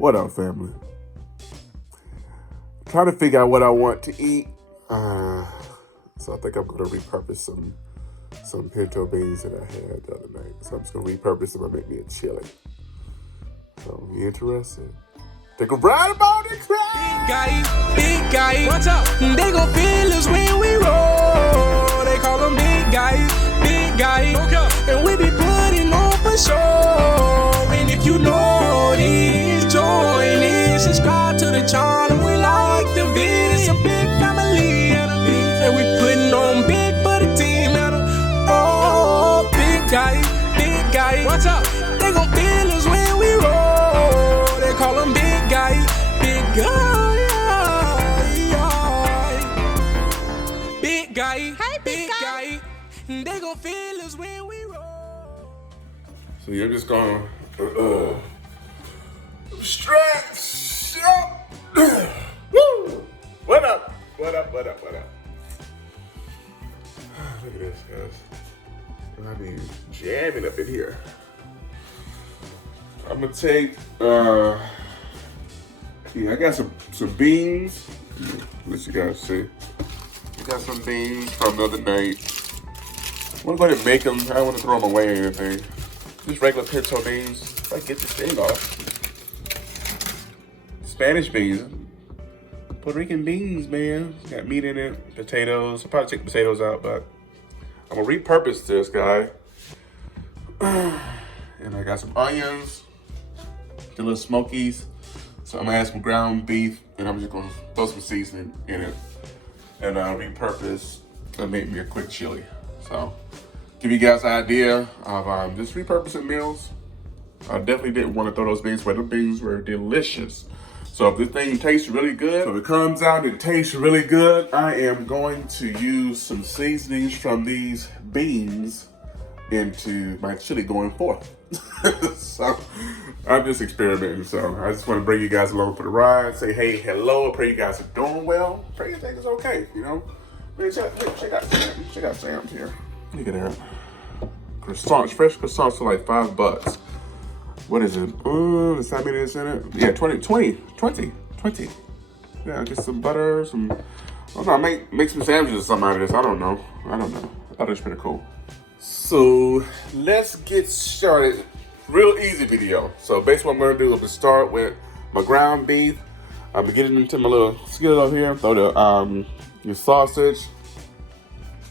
What up, family? Trying to figure out what I want to eat. So I think I'm gonna repurpose some pinto beans that I had the other night. So I'm just gonna repurpose them and make me a chili. So you interested? Take a ride about it, Big guy, what's up? They gon' feel us when we roll. They call them big guy. Okay. And we be putting on for sure. And if you know this, join in, subscribe to the channel. We like the vid, it's a big family. And we putting on big for the team. Oh, big guy, what's up? They gon' feel us when we roll. They call them big guy. Big guy. Hey, big guy. They gon' feel us when we roll. So you're just gonna stretch up. Woo! What up? What up? Look at this, guys. I mean, jamming up in here. I'm gonna take I got some beans. Let you guys see. I got some beans from the other night. I'm gonna go ahead and make them. I don't want to throw them away or anything. Just regular pinto beans. If I get this thing off. Spanish beans. Puerto Rican beans, man. Got meat in it, potatoes. I'll probably take the potatoes out, but I'm gonna repurpose this guy. And I got some onions, the little smokies. So I'm gonna add some ground beef, and I'm just gonna throw some seasoning in it, and repurpose and make me a quick chili. So give you guys an idea of just repurposing meals. I definitely didn't want to throw those beans away. The beans were delicious. So if this thing tastes really good, so if it comes out and it tastes really good, I am going to use some seasonings from these beans into my chili going forth. So I'm just experimenting. So I just want to bring you guys along for the ride. Say hey, hello. I pray you guys are doing well. Pray everything is okay. You know, man, check out Sam's here. Look at that. Croissants, fresh croissants are like $5. What is it? Does that mean it's in it? Yeah, 20. Yeah, get some butter, some. I don't know, make some sandwiches or something out of this. I don't know. I thought it was pretty cool. So let's get started. Real easy video. So basically what I'm gonna do is start with my ground beef. I'm gonna get it into my little skillet over here. Throw the sausage.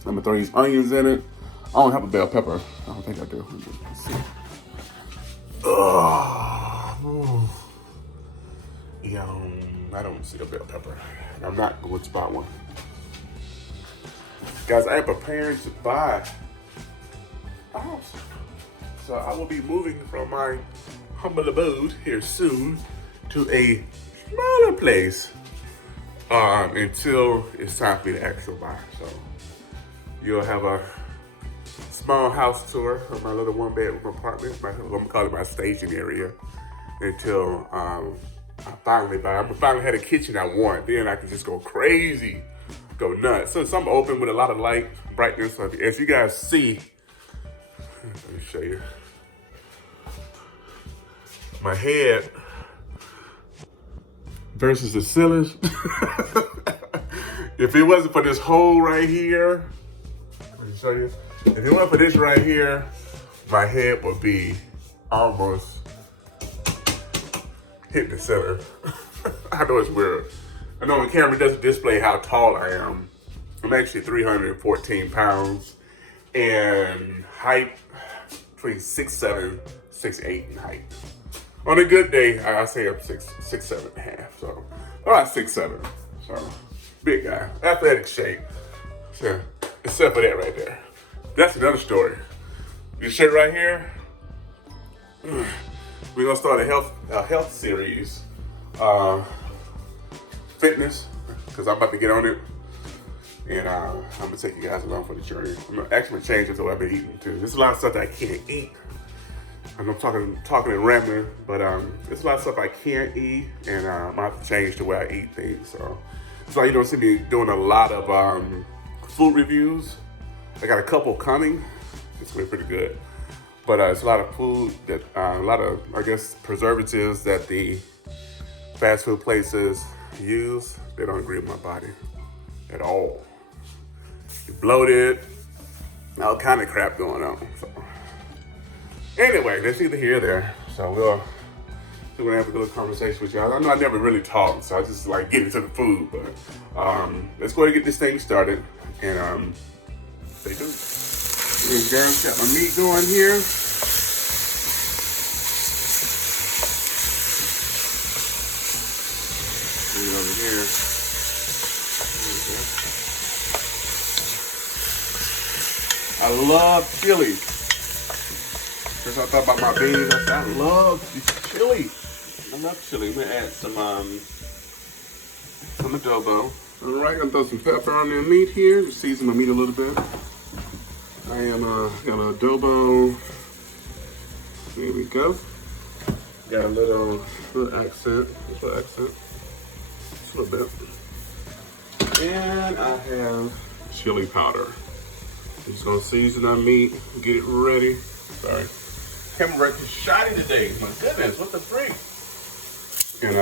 I'm gonna throw these onions in it. I don't have a bell pepper. I don't think I do. Let's see. Yeah, I don't see a bell pepper. I'm not going to buy one. Guys, I am preparing to buy a house. So I will be moving from my humble abode here soon to a smaller place until it's time for me to actually buy. So you'll have a small house tour of my little one-bedroom apartment. I'm gonna call it my staging area until I finally buy. I'm gonna finally have a kitchen I want. Then I can just go crazy, go nuts. So I'm open with a lot of light, brightness. So as you guys see, let me show you. My head versus the ceiling. If it wasn't for this hole right here, let me show you. If it wasn't for this right here, my head would be almost hitting the center. I know it's weird. I know the camera doesn't display how tall I am. I'm actually 314 pounds and height between 6'7", 6'8" in height. On a good day, I say I'm 6'7.5". So about 6'7". So big guy, athletic shape. So except for that right there. That's another story. This shirt right here, we're gonna start a health series, fitness, because I'm about to get on it, and I'm gonna take you guys along for the journey. I'm gonna actually change it to what I've been eating too. There's a lot of stuff that I can't eat. I'm talking and rambling, but there's a lot of stuff I can't eat, and I'm gonna have to change the way I eat things. So that's why you don't see me doing a lot of food reviews. I got a couple coming. It's gonna be pretty good. But it's a lot of food that, a lot of, I guess, preservatives that the fast food places use, they don't agree with my body at all. You're bloated, all kind of crap going on. So anyway, that's either here or there. So we're gonna have a little conversation with y'all. I know I never really talk, so I just like get into the food, but let's go ahead and get this thing started and stay tuned. And guys, got my meat going here. Bring it over here. I love chili. Because I thought about my beans, I said I love chili. I love chili. I'm gonna add some adobo. All right, I'm gonna throw some pepper on the meat here to season my meat a little bit. I am gonna adobo. There we go. Got a little accent, just a little accent, just a little bit. And I have chili powder. I'm just gonna season our meat, get it ready. Sorry, camera work is shoddy today. My goodness, what the freak? And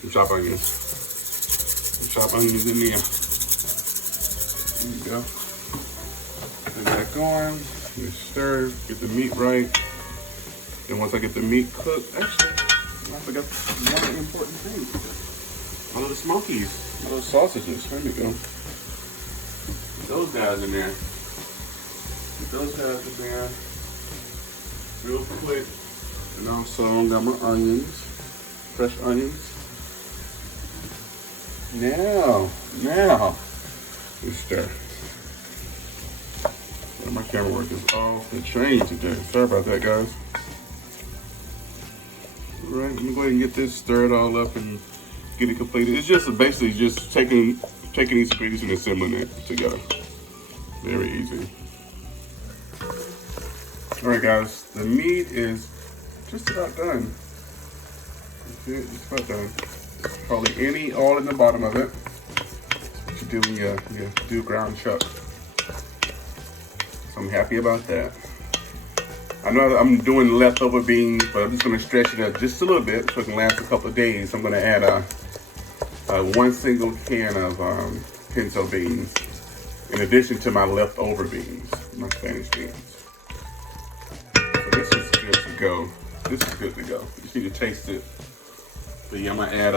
some chopped onions. Some chopped onions in there. There you go. Get that going. Just stir, get the meat right. And once I get the meat cooked, actually, I forgot one important thing. All of the smokies, all those sausages. There we go. Get those guys in there. Get those guys in there real quick. And also got my onions, fresh onions. Now, we stir. My camera work is off the chain today. Sorry about that, guys. All right, let me go ahead and get this stirred all up and get it completed. It's just basically just taking these ingredients and assembling it together. Very easy. All right, guys, the meat is just about done. That's it, just about done. Probably any oil in the bottom of it. That's what you do when you do ground chuck. So I'm happy about that. I know I'm doing leftover beans, but I'm just gonna stretch it up just a little bit so it can last a couple of days. I'm gonna add one single can of pinto beans in addition to my leftover beans, my Spanish beans. So this is good to go. This is good to go. You just need to taste it. But yeah, I'm gonna add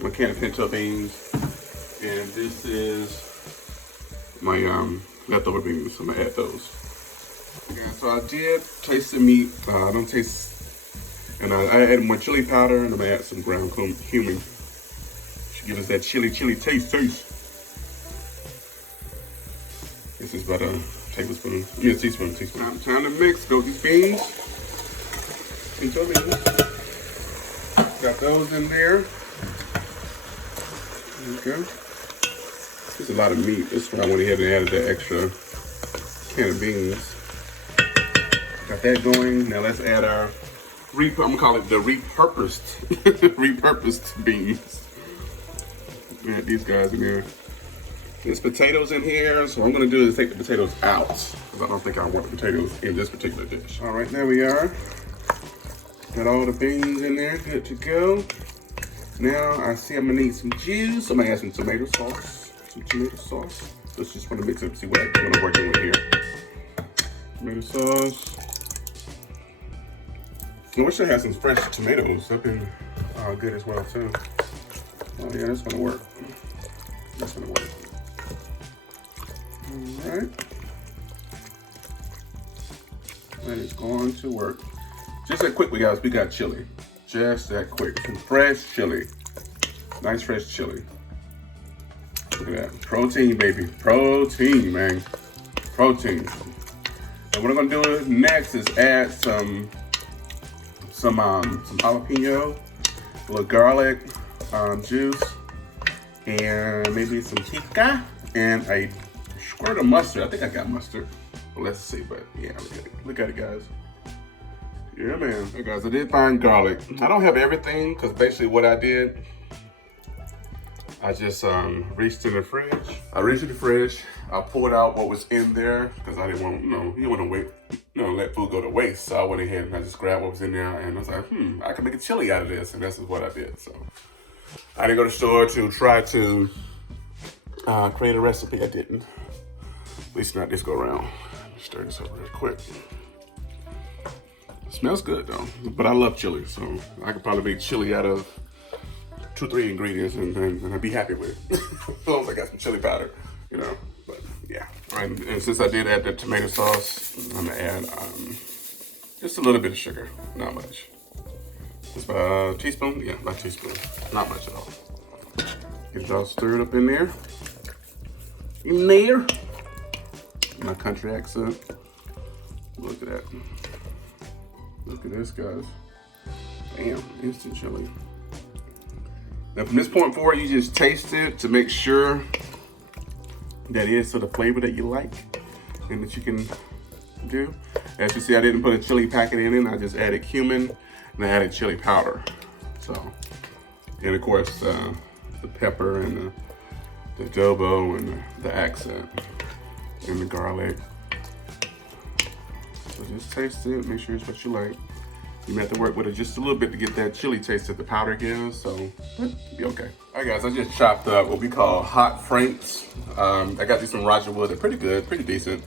my can of pinto beans, and this is my leftover beans. So I'm gonna add those. Yeah, so I did taste the meat. I don't taste, and I added more chili powder, and I'm gonna add some ground cumin. Should give us that chili taste. This is about a tablespoon. Yeah, teaspoon. Time to mix. Go with these beans. Pinto beans. Got those in there. Okay. There's a lot of meat. That's why I went ahead and added that extra can of beans. Got that going. Now let's add our I'm gonna call it the repurposed repurposed beans. Add these guys in there. There's potatoes in here, so what I'm gonna do is take the potatoes out because I don't think I want the potatoes in this particular dish. All right, there we are. Got all the beans in there, good to go. Now I see I'm gonna need some juice. I'm gonna add some tomato sauce. Let's just want to mix it up, see what I'm working with here. Tomato sauce. I wish I had some fresh tomatoes. That'd been good as well too. Oh yeah, that's gonna work. That's gonna work. All right. That is going to work. Just that quickly, guys, we got chili. Just that quick. Some fresh chili. Nice fresh chili. Look at that. Protein, baby. Protein, man. Protein. And what I'm gonna do next is add some jalapeno, a little garlic juice, and maybe some chica, and a squirt of mustard. I think I got mustard. Well, let's see, but yeah, look at it, guys. Yeah, man. Hey, guys, I did find garlic. I don't have everything, because basically what I did, I just reached in the fridge. I pulled out what was in there, because I didn't want, you don't want to let food go to waste. So I went ahead and I just grabbed what was in there, and I was like, I can make a chili out of this, and this is what I did. So I didn't go to the store to try to create a recipe. I didn't. At least not this go around. Stir this up real quick. It smells good though, but I love chili, so I could probably make chili out of 2-3 ingredients, and I'd be happy with it. As long as I got some chili powder, you know. But yeah. All right, and since I did add the tomato sauce, I'm gonna add just a little bit of sugar, not much. Just about a teaspoon, yeah, about a teaspoon, not much at all. Get it all stirred up in there. My country accent. Look at that. Look at this, guys. Damn, instant chili. Now from this point forward, you just taste it to make sure that it is to the flavor that you like and that you can do. As you see, I didn't put a chili packet in it. I just added cumin and I added chili powder. So, and of course, the pepper and the adobo and the accent and the garlic. So just taste it, make sure it's what you like. You may have to work with it just a little bit to get that chili taste that the powder gives, so it'll be okay. All right guys, I just chopped up what we call hot franks. I got these from Roger Wood. They're pretty good, pretty decent.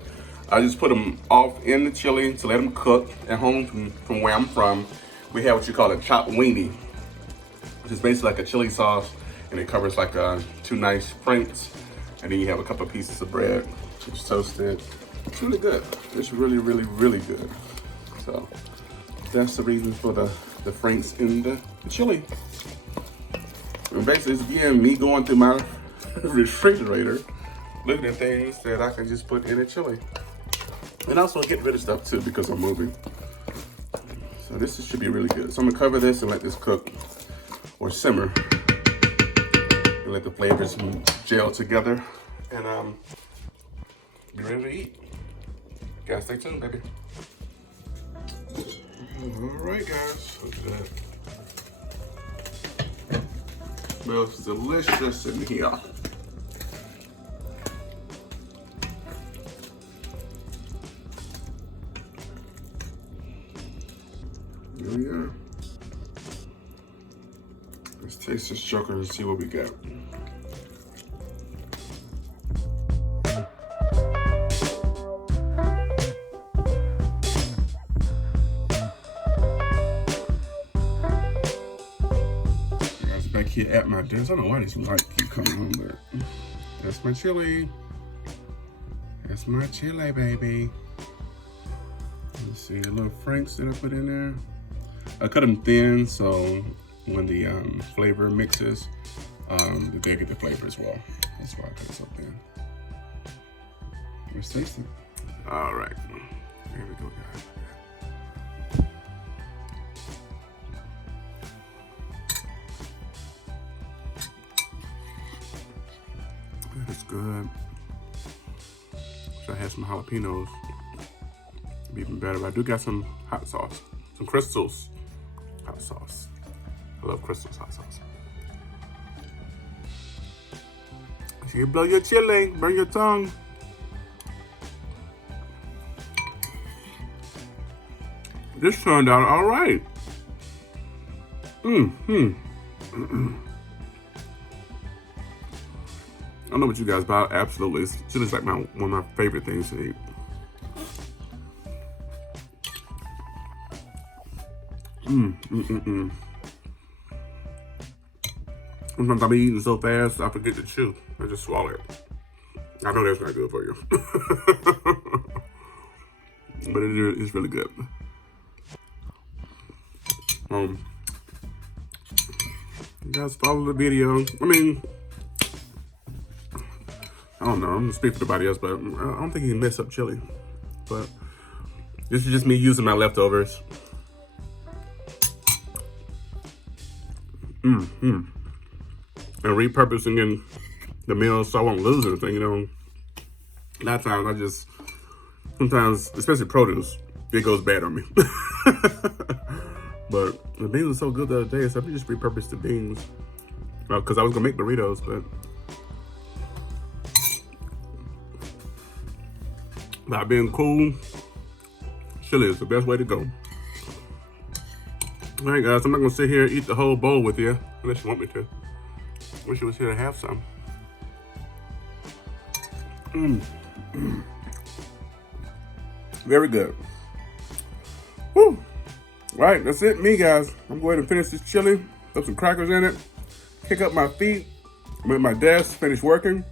I just put them off in the chili to let them cook. At home, from where I'm from, we have what you call a chopped weenie, which is basically like a chili sauce, and it covers like 2 nice franks, and then you have a couple of pieces of bread, just toasted. It's really good. It's really, really, really good. So that's the reason for the franks in the chili. And basically, it's again me going through my refrigerator, looking at things that I can just put in a chili. And also get rid of stuff too because I'm moving. So this should be really good. So I'm gonna cover this and let this cook or simmer and let the flavors gel together and be ready to eat. Gotta stay tuned, baby. All right, guys. Look at that. Smells delicious in here. Here we are. Let's taste this joker and see what we got. Back here at my desk. I don't know why this light keep coming on, but that's my chili. That's my chili, baby. Let's see, the little franks that I put in there. I cut them thin, so when the flavor mixes, they get the flavor as well. That's why I cut it so thin. Let's taste it. All right, here we go, guys. It's good. So I had some jalapenos. It'd be even better. I do got some hot sauce, some Crystal's hot sauce. I love Crystal's hot sauce. So you blow your chili, burn your tongue. This turned out all right. I don't know what you guys about. Absolutely, chili's like one of my favorite things to eat. Sometimes I'm eating so fast I forget to chew. I just swallow it. I know that's not good for you, but it's really good. You guys follow the video. I mean, I don't know, I'm gonna speak for everybody else, but I don't think you can mess up chili. But this is just me using my leftovers. And repurposing in the meals so I won't lose anything, you know. A lot of times sometimes, especially produce, it goes bad on me. But the beans were so good the other day, so I just repurposed the beans. Because I was gonna make burritos, but by being cool, chili is the best way to go. All right, guys, I'm not gonna sit here and eat the whole bowl with you, unless you want me to. Wish you was here to have some. Very good. Woo! Right, that's it, me, guys. I'm going to finish this chili, put some crackers in it, kick up my feet, I'm at my desk, finish working,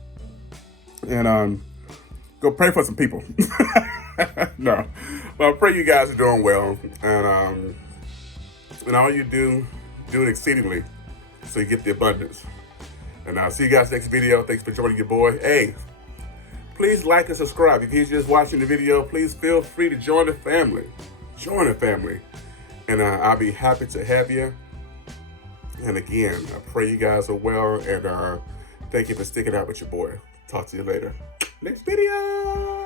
and go pray for some people. No, well, I pray you guys are doing well, and all you do it exceedingly, so you get the abundance. And I'll see you guys next video. Thanks for joining your boy. Hey, please like and subscribe. If you're just watching the video, please feel free to join the family. Join the family. And I'll be happy to have you. And again, I pray you guys are well. And thank you for sticking out with your boy. Talk to you later. Next video.